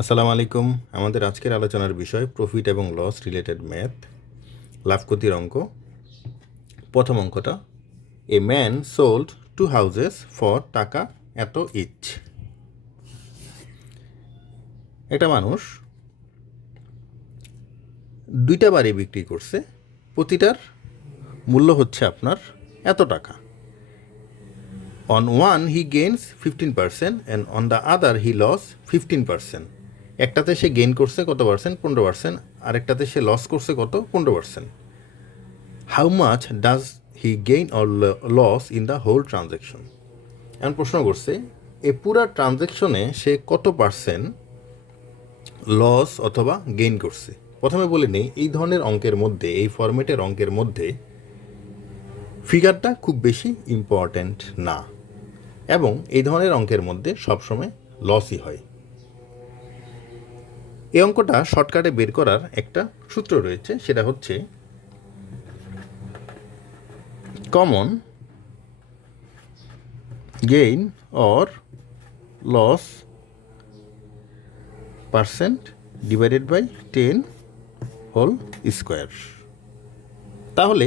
আসসালামু আলাইকুম। আমাদের আজকের আলোচনার বিষয় প্রফিট এবং লস রিলেটেড ম্যাথ, লাভ ক্ষতির অঙ্ক। প্রথম অঙ্কটা, a man sold 2 houses for টাকা এত ইচ। একটা মানুষ 2টা বাড়ি বিক্রি করছে, প্রতিটার মূল্য হচ্ছে আপনার এত টাকা। On one he gains 15% and on the other he loss 15%। একটাতে সে গেইন করছে কত পার্সেন্ট? 15%। আরেকটাতে সে লস করছে কত? 15%। How much does he gain or loss in the whole transaction? এমন প্রশ্ন করছে, এই পুরা ট্রানজ্যাকশনে সে কত পার্সেন্ট লস অথবা গেইন করছে। প্রথমে বলে নেই, এই ধরনের অঙ্কের মধ্যে, এই ফরম্যাটের অঙ্কের মধ্যে ফিগারটা খুব বেশি ইম্পর্ট্যান্ট না, এবং এই ধরনের অঙ্কের মধ্যে সবসময় লসই হয়। এই অঙ্কটা শর্টকাটে বের করার একটা সূত্র রয়েছে, সেটা হচ্ছে common gain or loss percent divided by 10 whole square. তাহলে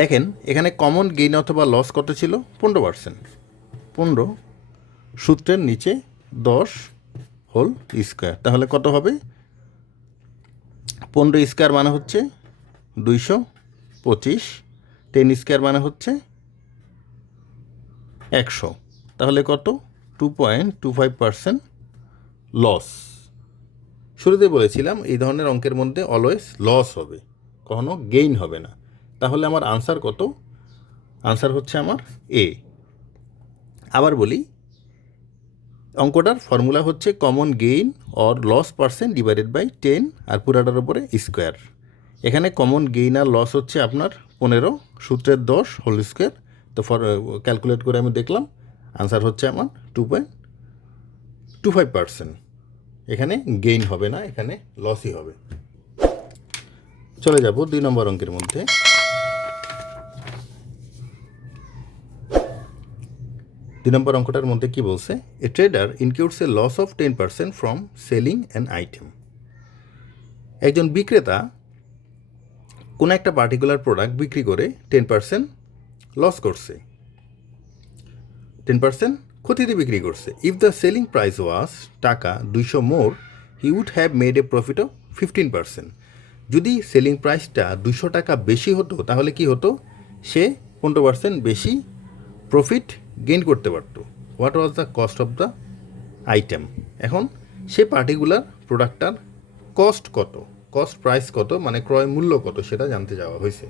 দেখেন, এখানে কমন গেইন অথবা লস কত ছিল? 15%। 15 সূত্রের নিচে 10 হোল স্কোয়ার, তাহলে কত হবে? 15 স্কোয়ার মানে হচ্ছে 225, 10 স্কোয়ার মানে হচ্ছে 100, তাহলে কত? 2.25% লস। শুরুতে বলেছিলাম এই ধরনের অঙ্কের মধ্যে অলওয়েজ লস হবে, কখনো গেইন হবে না। তাহলে আমার আনসার কত? আনসার হচ্ছে আমার এ। আবার বলি, অঙ্কটার ফর্মুলা হচ্ছে common gain or loss percent divided by 10 আর পুরাটার উপরে স্কোয়ার। এখানে কমন গেইন আর লস হচ্ছে আপনার 15, সূত্রের 10 হোল স্কোয়ার। তো ক্যালকুলেট করে আমি দেখলাম আনসার হচ্ছে আমার 2.25%। এখানে গেইন হবে না, এখানে লসই হবে। চলে যাব 2 নম্বর অঙ্কের মধ্যে। 2 নম্বর অঙ্কটার মধ্যে কি বলছে? A trader incurs a loss of 10% from selling an item. একজন বিক্রেতা কোনো একটা পার্টিকুলার প্রোডাক্ট বিক্রি করে 10% লস করছে, 10% ক্ষতিতে বিক্রি করছে। If the selling price was taka 200 more, he would have made a profit of 15%। যদি সেলিং প্রাইসটা 200 টাকা বেশি হতো, তাহলে কি হতো? সে 15% বেশি প্রফিট গেইন করতে পারত। What was the cost of the item? এখন সে পার্টিকুলার প্রোডাক্টটার কস্ট কত, কস্ট প্রাইস কত, মানে ক্রয় মূল্য কত, সেটা জানতে যাওয়া হয়েছে।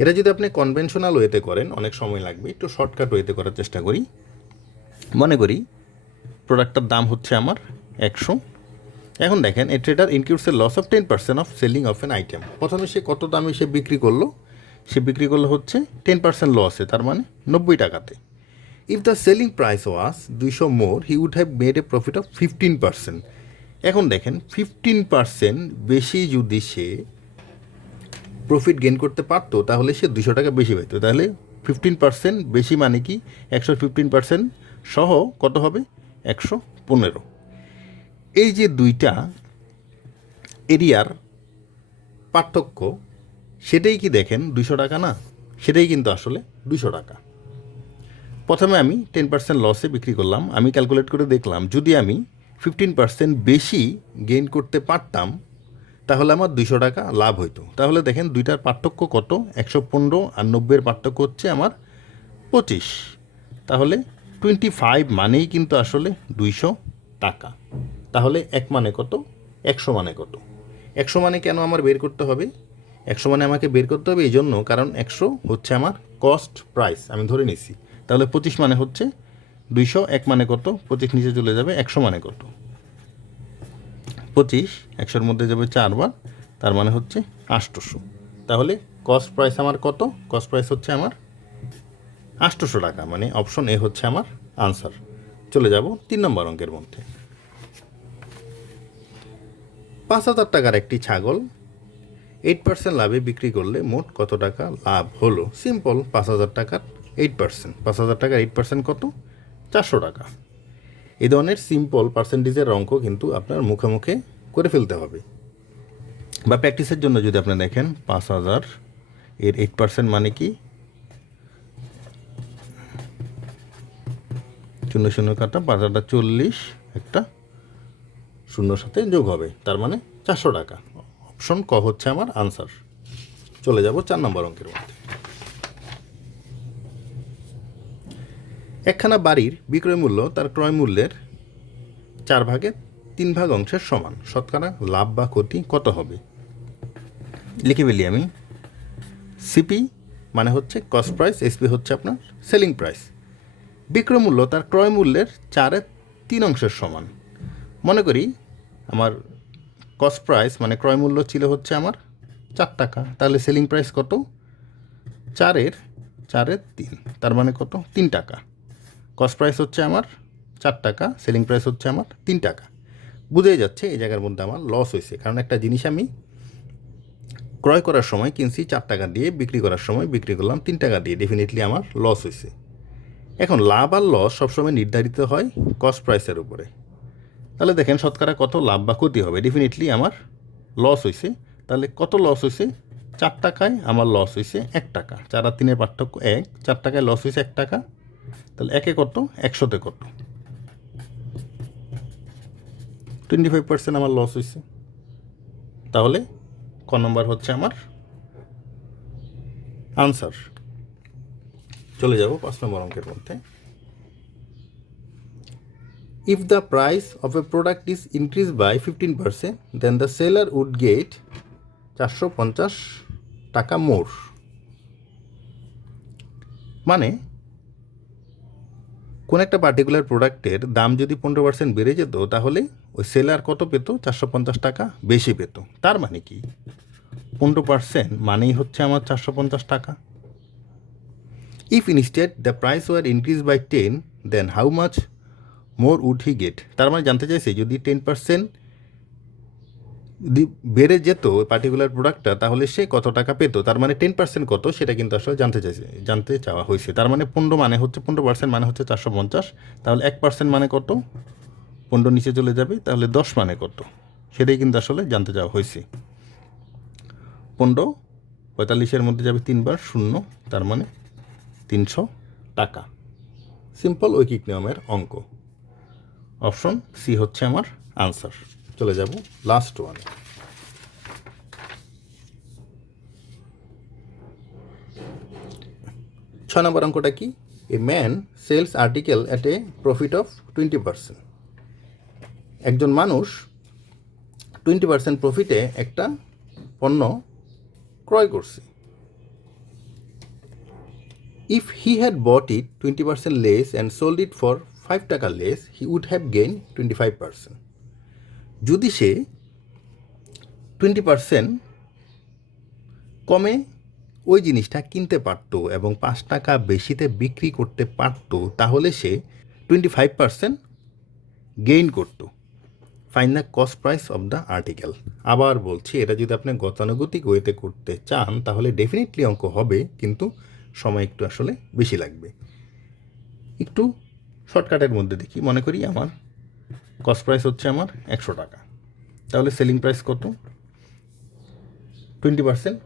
এটা যদি আপনি কনভেনশনাল ওয়েতে করেন অনেক সময় লাগবে, একটু শর্টকাট ওয়েতে করার চেষ্টা করি। মনে করি প্রোডাক্টটার দাম হচ্ছে আমার 100। এখন দেখেন, a trader incurs a loss of 10% of selling of an item. প্রথমে সে কত দামে সে বিক্রি করলো? সে বিক্রি করলো হচ্ছে 10% লসে, তার মানে 90 টাকাতে। If the selling price was 200 more, he would have made a profit of 15%। এখন দেখেন, 15% বেশি যদি সে প্রফিট গেইন করতে পারতো, তাহলে সে 200 টাকা বেশি পাইতো। তাহলে 15% বেশি মানে কি? 115% সহ কত হবে? 115। এই যে দুইটা এরিয়ার পার্থক্য, সেটাই কি দেখেন 200 টাকা না? সেটাই কিন্তু আসলে 200 টাকা। প্রথমে আমি 10% লসে বিক্রি করলাম। আমি ক্যালকুলেট করে দেখলাম, যদি আমি 15% বেশি গেইন করতে পারতাম, তাহলে আমার 200 টাকা লাভ হইতো। তাহলে দেখেন দুইটার পার্থক্য কত? 115 আর 90-এর পার্থক্য হচ্ছে আমার 25। তাহলে 25 মানেই কিন্তু আসলে 200 টাকা। তাহলে 1 মানে কত? 100 মানে কত? 100 মানে কেন আমার বের করতে হবে? 100 মানে আমাকে বের করতে হবে এই জন্য, কারণ 100 হচ্ছে আমার কস্ট প্রাইস, আমি ধরে নিছি। তাহলে 25 মানে হচ্ছে 200, 1 মানে কত? 25 নিচে চলে যাবে, 100 মানে কত? 25 100-এর মধ্যে যাবে 4 বার, তার মানে হচ্ছে 800। তাহলে কস্ট প্রাইস আমার কত? কস্ট প্রাইস হচ্ছে আমার 800 টাকা, মানে অপশন এ হচ্ছে আমার আনসার। চলে যাব 3 নম্বর অঙ্কের মধ্যে। 5,000 টাকার একটি ছাগল 8% লাভে বিক্রি করলে মোট কত টাকা লাভ হলো? সিম্পল, 5,000 টাকার 8%। 5,000 টাকার 8% কত? 400 টাকা। এই ধরনের সিম্পল পার্সেন্টেজের অঙ্ক কিন্তু আপনার মুখে মুখে করে ফেলতে হবে। বা প্র্যাকটিসের জন্য যদি আপনি দেখেন 5,000 এর 8% মানে কি, 0 কাটা 5,000 40, একটা শূন্যর সাথে যোগ হবে, তার মানে 400 টাকা। অপশন ক হচ্ছে আমার আনসার। চলে যাব 4 নম্বর অঙ্কের মধ্যে। একখানা বাড়ির বিক্রয় মূল্য তার ক্রয় মূল্যের 4/3 অংশের সমান, শতকরা লাভ বা ক্ষতি কত হবে? লিখে ফেলি আমি। সিপি মানে হচ্ছে কস্ট প্রাইস, এসপি হচ্ছে আপনার সেলিং প্রাইস। বিক্রয় মূল্য তার ক্রয় মূল্যের 4/3 অংশের সমান। মনে করি আমার কস্ট প্রাইস মানে ক্রয় মূল্য ছিল হচ্ছে আমার 4 টাকা, তাহলে সেলিং প্রাইস কত? 4/3, তার মানে কত? 3 টাকা। কস্ট প্রাইস হচ্ছে আমার 4 টাকা, সেলিং প্রাইস হচ্ছে আমার 3 টাকা। বুঝেই যাচ্ছে এই জায়গার মধ্যে আমার লস হয়েছে, কারণ একটা জিনিস আমি ক্রয় করার সময় কিনছি 4 টাকা দিয়ে, বিক্রি করার সময় বিক্রি করলাম 3 টাকা দিয়ে, ডেফিনেটলি আমার লস হয়েছে। এখন লাভ আর লস সবসময় নির্ধারিত হয় কস্ট প্রাইসের উপরে। তাহলে দেখেন শতকরা কত লাভ বা ক্ষতি হবে? ডেফিনেটলি আমার লস হয়েছে। তাহলে কত লস হয়েছে? 4 টাকায় আমার লস হয়েছে 1 টাকা। 4 আর 3-এর পার্থক্য 1, 4 টাকায় লস হয়েছে 1 টাকা। তাহলে একে কত? 100-তে কত? 25% আমার লস হয়েছে। তাহলে ক নম্বর হচ্ছে আমার আনসার। চলে যাব 5 নম্বর অঙ্কের মধ্যে। If the price of a product is increased by 15%, then the seller would get 450 টাকা মোর। মানে কোন একটা পার্টিকুলার প্রোডাক্টের দাম যদি 15% বেড়ে যেত, তাহলে ওই সেলার কত পেত? 450 টাকা বেশি পেত। তার মানে কি 15% মানেই হচ্ছে আমার 450 টাকা। If instead the price were increased by 10, then how much more would he get? তার মানে জানতে চাইছে যদি 10% বেড়ে যেত ওই পার্টিকুলার প্রোডাক্টটা, তাহলে সে কত টাকা পেত। তার মানে 10% কত সেটা কিন্তু আসলে জানতে চাওয়া হয়েছে। তার মানে 15 মানে হচ্ছে 15% মানে হচ্ছে 450। তাহলে 1% মানে কত? 15 নিচে চলে যাবে, তাহলে 10 মানে কত সেটাই কিন্তু আসলে জানতে চাওয়া হয়েছে। 15 45-এর মধ্যে যাবে 3 বার 0, তার মানে 300 টাকা। সিম্পল ঐকিক নিয়মের অঙ্ক। অপশন সি হচ্ছে আমার আনসার। চলে যাব লাস্ট ওয়ান। 6 নম্বর অঙ্কটা কি? A man sells article at a profit of 20%। একজন মানুষ 20% প্রফিটে একটা পণ্য ক্রয় করছে। If he had bought it 20% less and sold it for 5 টাকা less, he would have gained 25%. যদি সে 20% কমে ওই জিনিসটা কিনতে পারতো এবং 5 টাকা বেশিতে বিক্রি করতে পারতো, তাহলে সে 25% গেইন করতো। Fine the cost price of the article. আবার বলছি, এটা যদি আপনি গতানুগতিক ওয়েতে করতে চান তাহলে ডেফিনেটলি অঙ্ক হবে, কিন্তু সময় একটু আসলে বেশি লাগবে। একটু শর্টকাটের মধ্যে দেখি। মনে করি আমার কস্ট প্রাইস হচ্ছে আমার 100 টাকা, তাহলে সেলিং প্রাইস কত? 20%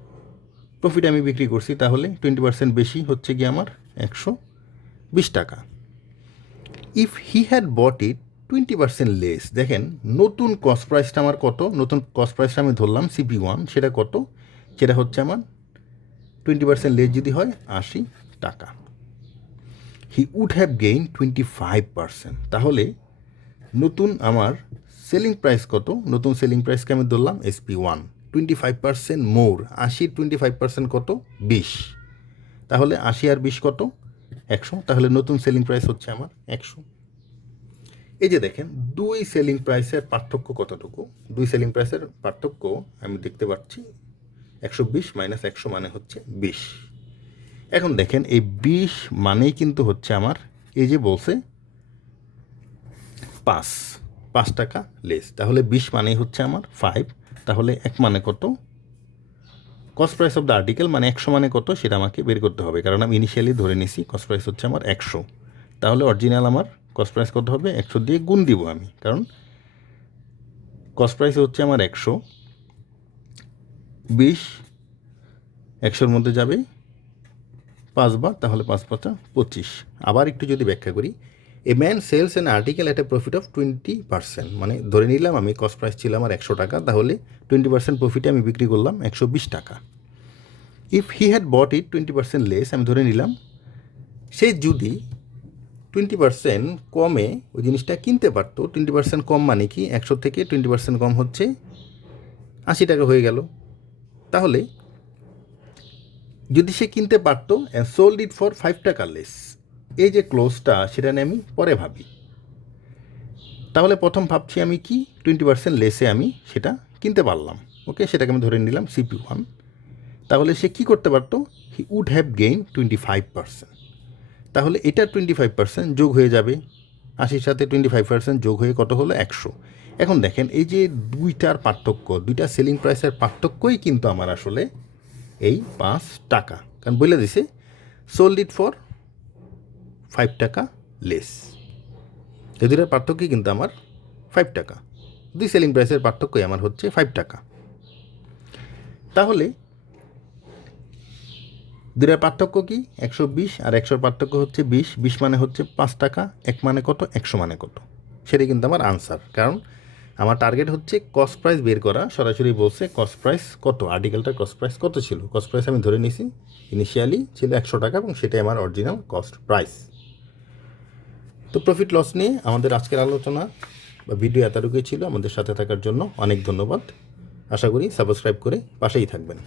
প্রফিট আমি বিক্রি করছি, তাহলে 20% বেশি হচ্ছে কি আমার 120 টাকা। If he had bought it 20% less, দেখেন নতুন কস্ট প্রাইসটা আমার কত? নতুন কস্ট প্রাইসটা আমি ধরলাম CP1, সেটা কত? সেটা হচ্ছে আমার 20% লেস যদি হয় 80 টাকা। হি উড হ্যাভ গেইন 25%, তাহলে নতুন আমার সেলিং প্রাইস কত? নতুন সেলিং প্রাইসকে আমি ধরলাম SP1, 25% মোর। 80 25% কত? 20। তাহলে 80 আর 20 কত? 100। তাহলে নতুন সেলিং প্রাইস হচ্ছে আমার 100। এই যে দেখেন দুই সেলিং প্রাইসের পার্থক্য কতটুকু? দুই সেলিং প্রাইসের পার্থক্য আমি দেখতে পাচ্ছি 120 মাইনাস 100 মানে হচ্ছে 20। এখন দেখেন এই 20 মানেই কিন্তু হচ্ছে আমার এই যে বলছে 5 টাকা লেস, তাহলে 20 মানেই হচ্ছে আমার 5। তাহলে 1 মানে কত? Cost price of the article মানে 100 মানে কত সেটা আমাকে বের করতে হবে, কারণ আমি ইনিশিয়ালি ধরে নিছি কস্ট প্রাইস হচ্ছে আমার 100। তাহলে অরিজিনাল আমার কস্ট প্রাইস কত হবে 100 দিয়ে গুণ দিব আমি, কারণ কস্ট প্রাইস হচ্ছে আমার 100, 20 100-র মধ্যে যাবে 5 বার, তাহলে 5 5 25। আবার একটু যদি ব্যাখ্যা করি, a man sells an article at a profit of 20%, মানে ধরে নিলাম আমি কস্ট প্রাইস ছিল আমার 100 টাকা, তাহলে 20% প্রফিটে আমি বিক্রি করলাম 120 টাকা। If he had bought it 20% less, আমি ধরে নিলাম সে যদি 20% কমে ওই জিনিসটা কিনতে পারতো। 20% কম মানে কি, 100 থেকে 20% কম হচ্ছে 80 টাকা হয়ে গেল। তাহলে যদি সে কিনতে পারতো অ্যান্ড সোল্ড ইট ফর 5 টাকা লেস, এই যে ক্লোজটা সেটা নিয়ে আমি পরে ভাবি। তাহলে প্রথম ভাবছি আমি কি 20% লেসে আমি সেটা কিনতে পারলাম, ওকে, সেটাকে আমি ধরে নিলাম CP1। তাহলে সে কি করতে পারতো, হি উড হ্যাভ গেইন 25%। তাহলে এটা 25% যোগ হয়ে যাবে, 80-র সাথে 25% যোগ হয়ে কত হলো 100। এখন দেখেন এই যে দুইটার পার্থক্য, দুইটা সেলিং প্রাইসের পার্থক্যই কিন্তু আমার আসলে এই 5 টাকা, কারণ বলে দিছে সোল্ড ইট ফর 5 টাকা লেস। এই দুইটার পার্থক্যই কিন্তু আমার 5 টাকা, দুই সেলিং প্রাইসের পার্থক্যই আমার হচ্ছে 5 টাকা। তাহলে দুইটার পার্থক্য কি, 120 আর 100-র পার্থক্য হচ্ছে 20, 20 মানে হচ্ছে 5 টাকা, 1 মানে কত, 100 মানে কত, সেটাই কিন্তু আমার আনসার। কারণ আমার টার্গেট হচ্ছে কস্ট প্রাইস বের করা, সরাসরি বলছে কস্ট প্রাইস কত, আর্টিকেলটার কস্ট প্রাইস কত ছিল। কস্ট প্রাইস আমি ধরে নিছি ইনিশিয়ালি ছিল 100 টাকা এবং সেটাই আমার অরিজিনাল কস্ট প্রাইস। তো প্রফিট লস নিয়ে আমাদের আজকের আলোচনা বা ভিডিও এতটুকুই ছিল। আমাদের সাথে থাকার জন্য অনেক ধন্যবাদ। আশা করি সাবস্ক্রাইব করে পাশেই থাকবেন।